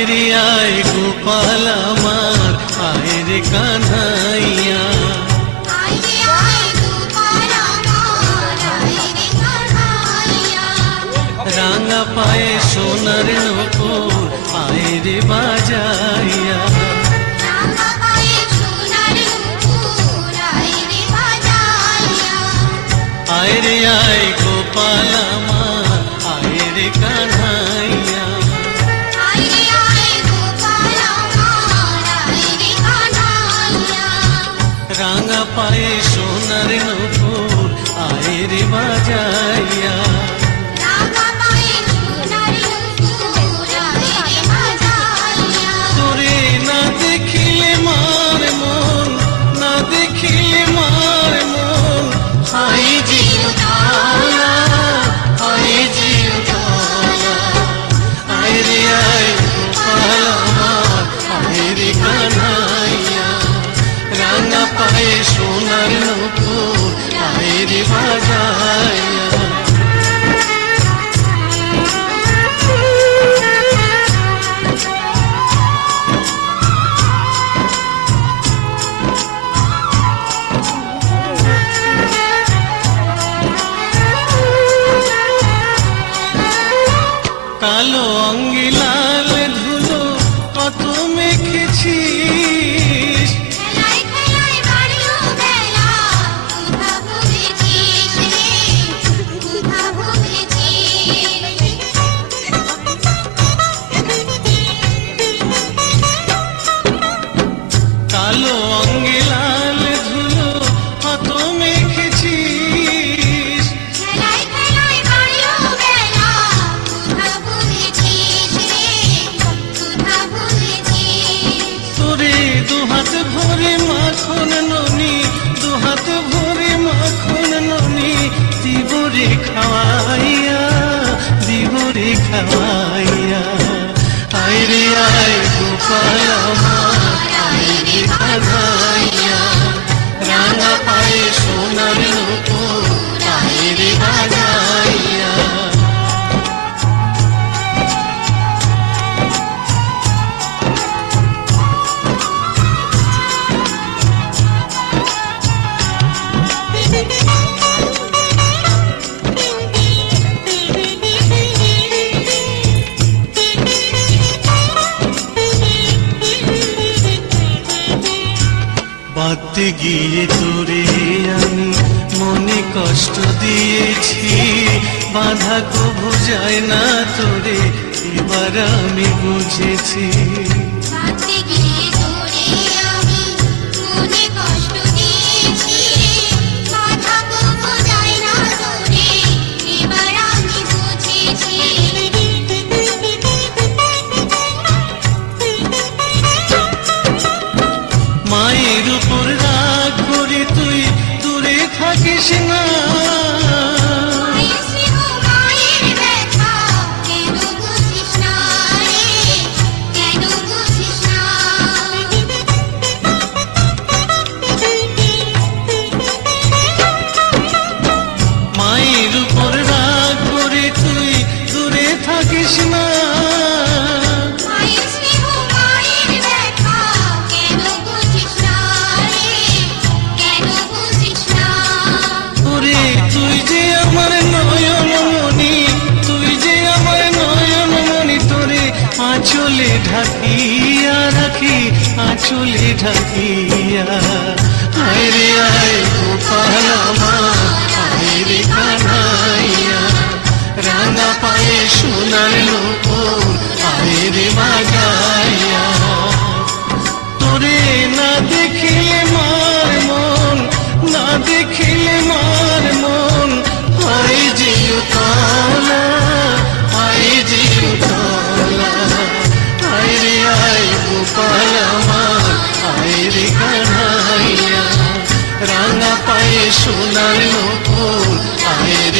আয়রে আয় গোপাল আমার, আয়রে কানাইয়া। রাঙা পায়ে সোনার নূপুর আয়রে বাজাইয়া। আয়রে আয় গোপাল আমার, আয়রে কানাইয়া। রাঙা পায়ে সোনার নূপুর আয়রে বাজাইয়া। তোরে না দেখিলে মার মন, না দেখিলে মার মন, হাই জিউ তারা, হাই জিউ তারা। আয়রে আয় গোপাল আমার, আয়রে কানাইয়া। রাঙা পায়ে সোনার নূপুর আয়রে বাজাইয়া। কালো অঙ্গে লাল ধুলো কত মেখেছিস, কালো অঙ্গে লাল ধুলো কত মেখেছিস। তোরে দুহাত ভরে মাখন ননি, দুহাত ভরে মাখন ননি, দিবরে খাওয়াইয়া, দিবরে খাওয়াইয়া। আয়রে আয় গোপাল আমার, আয়রে কানাইয়া। রাঙা পায়ে সোনার নূপুর আয়রে বাজাইয়া। বাঁধতে গিয়ে তোরে আমি মনে কষ্ট দিয়েছি, বাঁধা কবু যায় না তোরে, এবার আমি বুঝেছি। মায়ের উপর রাগ করে তুই দূরে থাকিস না, মায়ের উপর রাগ করে তুই দূরে থাকিস না। তুই যে আমার নয়ন মণি, তুই যে আমার নয়ন মণি, তোরে আঁচলে ঢাকিয়া রাখি, আঁচলে ঢাকিয়া। আয়রে আয় গোপাল আমার, আয়রে কানাইয়া। রাঙা পায়ে সোনার নূপুর আয়রে বাজাইয়া। তোরে না দেখিলে মার মন, না দেখিলে মার মন, হাই জিউ তারা, হাই জিউ তারা। আয়রে আয় গোপাল আমার, আয়রে কানাইয়া। রাঙা পায়ে সোনার নূপুর আয়রে